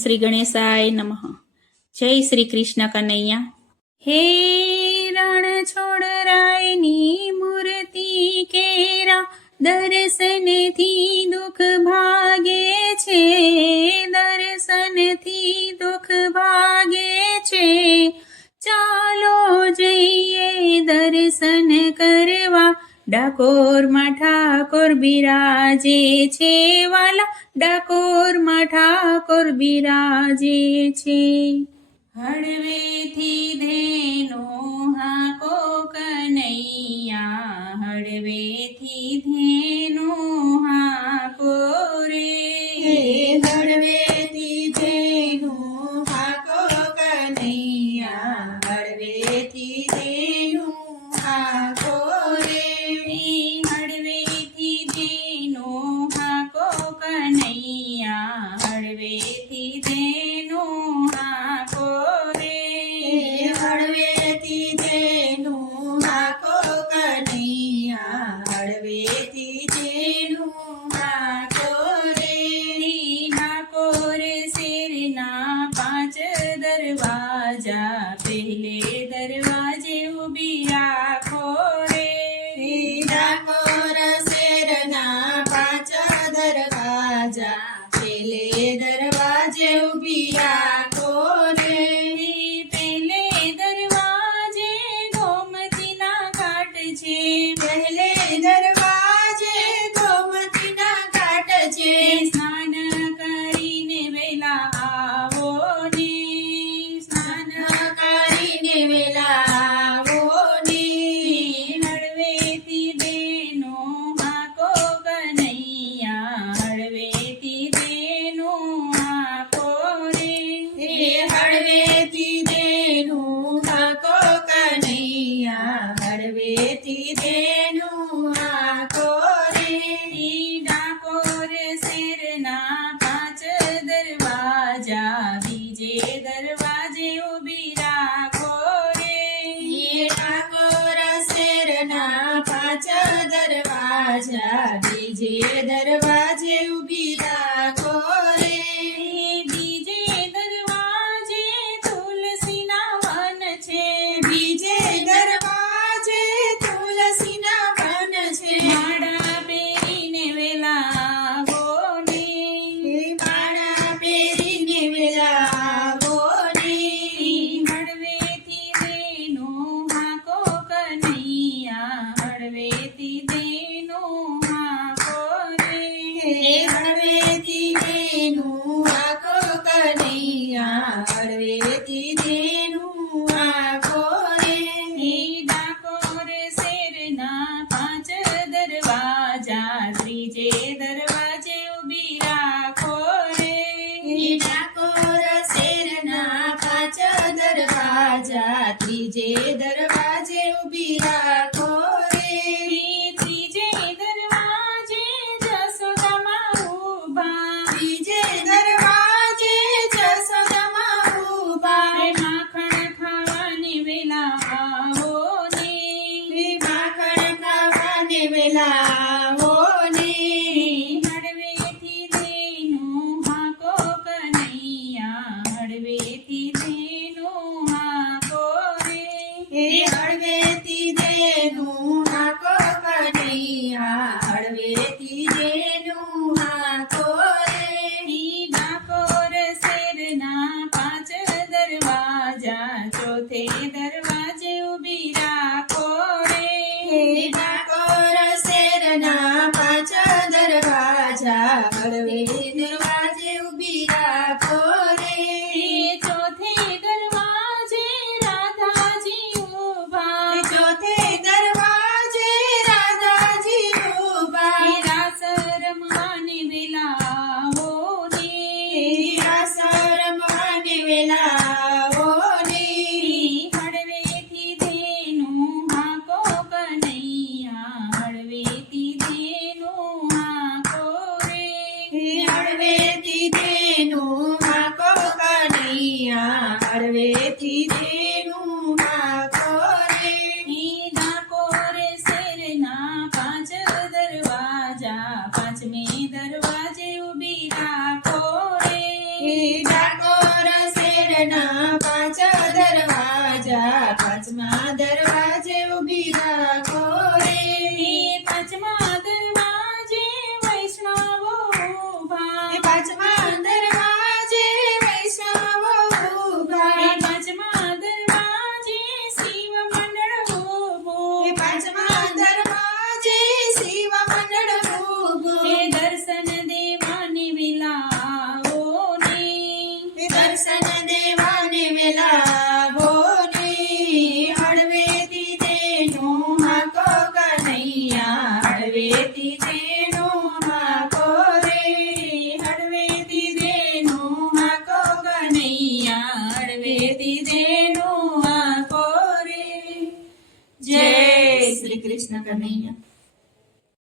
શ્રી ગણેશાય નમઃ. જય શ્રી કૃષ્ણ કનૈયા. હે રણ છોડરાયની મૂર્તિ કેરા, દર્શનથી દુઃખ ભાગે છે, દર્શનથી દુઃખ ભાગે છે. ચાલો જઈએ દર્શન કરવા, ડાકોરમાં ઠાકોર બિરાજે છે વાલા, ડાકોરમાં ઠાકોર બિરાજે છે. હળવેથી ધેનો હાકો કનૈયા, હળવેથી ધેનો હાકો રે. હળવેથી ધેનો હાકો કનૈયા, હળવેથી ધેનો હાકો રે. હળવેથી ધેનો હાકો કનૈયા, હળવેથી ધેનો હાકો રે. હળવેથી ધેનો હાકો કનૈયા, હળવેથી ધેનો હાકો રે. ઠાકોર શેરના 5 દરવાજા, પહેલે દરવાજે ઊભી રાખો રે. ડાકોર શેરના 5 દરવાજા, પેલે દરવાજે ઊભી રાખો રે. પહેલે દરવાજે ગોમતીના ઘાટ છે, પહેલે દરવાજે ગોમતીના ઘાટ છે. સ્નાન કરીને વેલા આવો ને, સ્નાન કરીને વેલા આવો ને. હળવેથી દેનો હાકો કનૈયા, હળવેથી દેનો હાકો રે. હળવેથી ધેનું હાકો કનૈયા, હળવેથી ધેનું હાકો રે. ડાકોર શેરના 5 દરવાજા, બીજે દરવાજે ઊભી રાખો રે. ડાકોર શેરના 5 દરવાજા, બીજે દરવાજે ઊભી રાખો રે. બીજે દરવાજે તુલસીના વન છે, બીજે દરવાજે તુલસીના વન છે. માળા પહેરીને વેલા આવો ને, માળા પહેરીને વેલા આવો ને. હળવેથી દેનો હાકો કનૈયા, હળવેથી દેનો હાકો રે. હળવેથી ધેનું હાકો કનૈયા, હળવેથી ધેનું હાકો રે. ડાકોર શેરના 5 દરવાજા, ત્રીજે દરવાજે ઊભી રાખો રે. ડાકોર શેરના 5 દરવાજા, ત્રીજે દરવાજે ઊભી રાખો રે. ત્રીજે દરવાજે જશોદામાં ઊભા, ત્રીજે દરવાજે જશોદામાં ઊભા. માખણ ખાવાની વેલા આવો ને, માખણ ખાવાને વેલા આવો ને. હળવેથી દેનો હાકો કનૈયા, હળવેથી દેનો હાકો રે. હળવેથી ધેનું હાકો કનૈયા, હળવેથી ધેનું હાકો રે. ડાકોર શેરના 5 દરવાજા, ચોથે દરવાજે ઊભી રાખો રે. ડાકોર શેરના 5 દરવાજા, હળવે દરવાજે ઊભી રાખો રે. ચોથે દરવાજે રાધાજી ઊભા, ચોથે દરવાજે રાધાજી ઊભા. રાસ રમવાની વેલા આવો ને, રાસ રમવાને વેલા આવો ને. હળવેથી દેનો પાંચમા દરવાજે ઊભી રાખો રે એ પાંચમા દરવાજે વૈષ્ણવો ઊભા. એ પાંચમા દરવાજે વૈષ્ણવો ઊભા. એ પાંચમા દરવાજે શિવ મંડળ ઊભું. એ પાંચમા દરવાજે શિવ મંડળ ઊભું. એ દર્શન દેવાની વિલાવો ને. એ દર્શન દેવાને વેલાવો ને હળવેથી તેનું હાકો કનૈયા હળવેથી તેનું હાકો રે હળવેથી દેનું હાકો કનૈયા હળવેથી દેનું હાકો રે. જય શ્રી કૃષ્ણ કનૈયા.